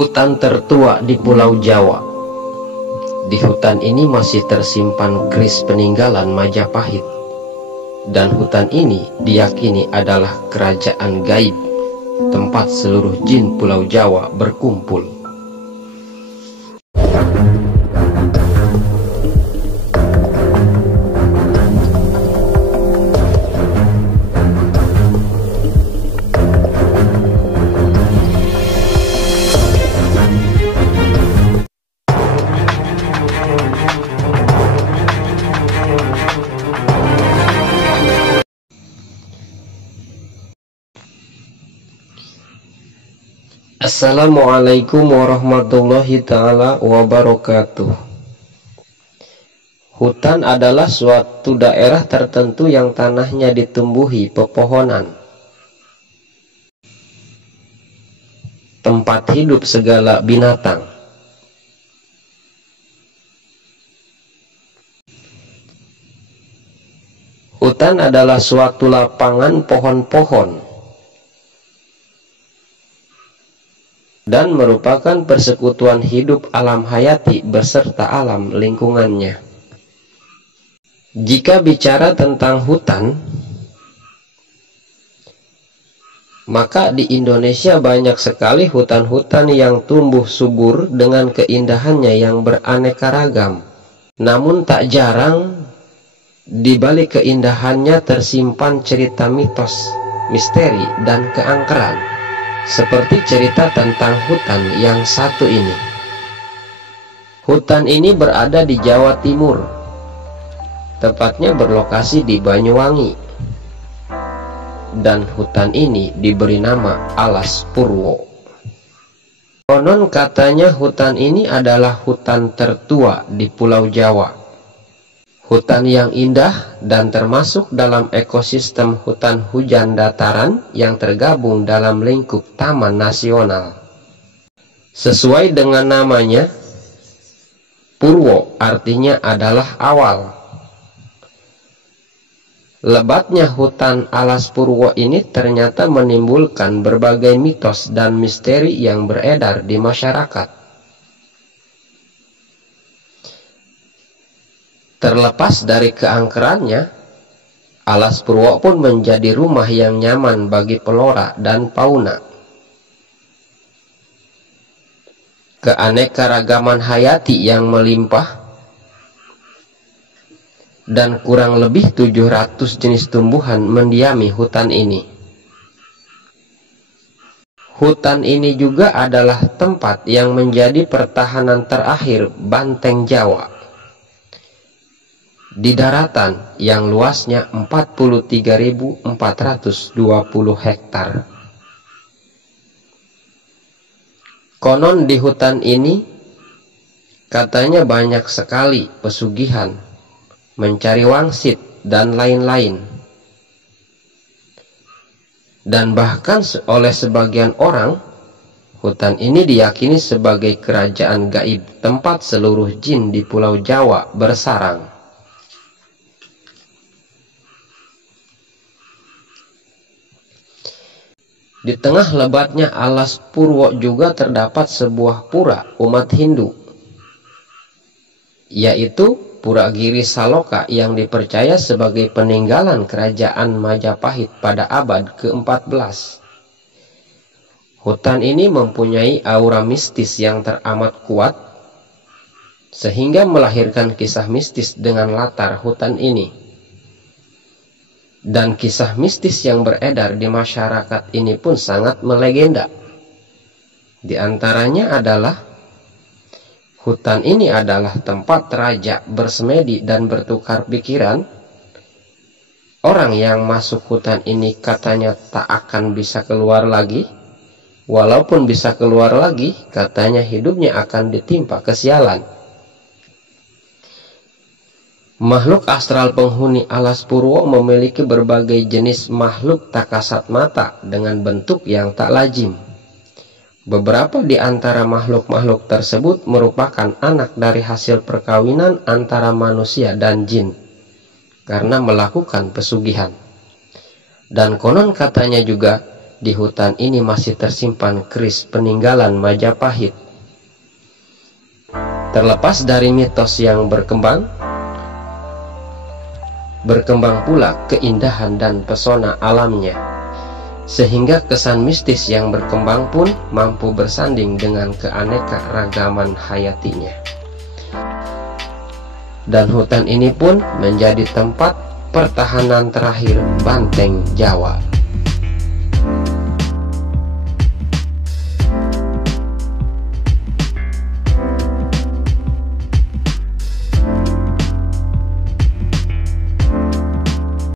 Hutan tertua di Pulau Jawa. Di hutan ini masih tersimpan keris peninggalan Majapahit, dan hutan ini diyakini adalah kerajaan gaib, tempat seluruh jin Pulau Jawa berkumpul. Assalamualaikum warahmatullahi ta'ala wabarakatuh. Hutan adalah suatu daerah tertentu yang tanahnya ditumbuhi pepohonan, tempat hidup segala binatang. Hutan adalah suatu lapangan pohon-pohon dan merupakan persekutuan hidup alam hayati beserta alam lingkungannya. Jika bicara tentang hutan, maka di Indonesia banyak sekali hutan-hutan yang tumbuh subur dengan keindahannya yang beraneka ragam. Namun tak jarang di balik keindahannya tersimpan cerita mitos, misteri, dan keangkeran. Seperti cerita tentang hutan yang satu ini. Hutan ini berada di Jawa Timur, tepatnya berlokasi di Banyuwangi, dan hutan ini diberi nama Alas Purwo. Konon katanya hutan ini adalah hutan tertua di Pulau Jawa. Hutan yang indah dan termasuk dalam ekosistem hutan hujan dataran yang tergabung dalam lingkup Taman Nasional. Sesuai dengan namanya, Purwo artinya adalah awal. Lebatnya hutan Alas Purwo ini ternyata menimbulkan berbagai mitos dan misteri yang beredar di masyarakat. Terlepas dari keangkerannya, Alas Purwo pun menjadi rumah yang nyaman bagi flora dan fauna. Keanekaragaman hayati yang melimpah, dan kurang lebih 700 jenis tumbuhan mendiami hutan ini. Hutan ini juga adalah tempat yang menjadi pertahanan terakhir banteng Jawa di daratan yang luasnya 43.420 hektar. Konon di hutan ini katanya banyak sekali pesugihan, mencari wangsit, dan lain-lain. Dan bahkan oleh sebagian orang, hutan ini diyakini sebagai kerajaan gaib, tempat seluruh jin di Pulau Jawa bersarang. Di tengah lebatnya Alas Purwo juga terdapat sebuah pura umat Hindu, yaitu Pura Giri Saloka, yang dipercaya sebagai peninggalan kerajaan Majapahit pada abad ke-14. Hutan ini mempunyai aura mistis yang teramat kuat, sehingga melahirkan kisah mistis dengan latar hutan ini. Dan kisah mistis yang beredar di masyarakat ini pun sangat melegenda. Di antaranya adalah hutan ini adalah tempat raja bersemedi dan bertukar pikiran. Orang yang masuk hutan ini katanya tak akan bisa keluar lagi. Walaupun bisa keluar lagi, katanya hidupnya akan ditimpa kesialan. Makhluk astral penghuni Alas Purwo memiliki berbagai jenis makhluk tak kasat mata dengan bentuk yang tak lazim. Beberapa di antara makhluk-makhluk tersebut merupakan anak dari hasil perkawinan antara manusia dan jin karena melakukan pesugihan. Dan konon katanya juga di hutan ini masih tersimpan keris peninggalan Majapahit. Terlepas dari mitos yang berkembang pula keindahan dan pesona alamnya, sehingga kesan mistis yang berkembang pun mampu bersanding dengan keanekaragaman hayatinya. Dan hutan ini pun menjadi tempat pertahanan terakhir banteng Jawa.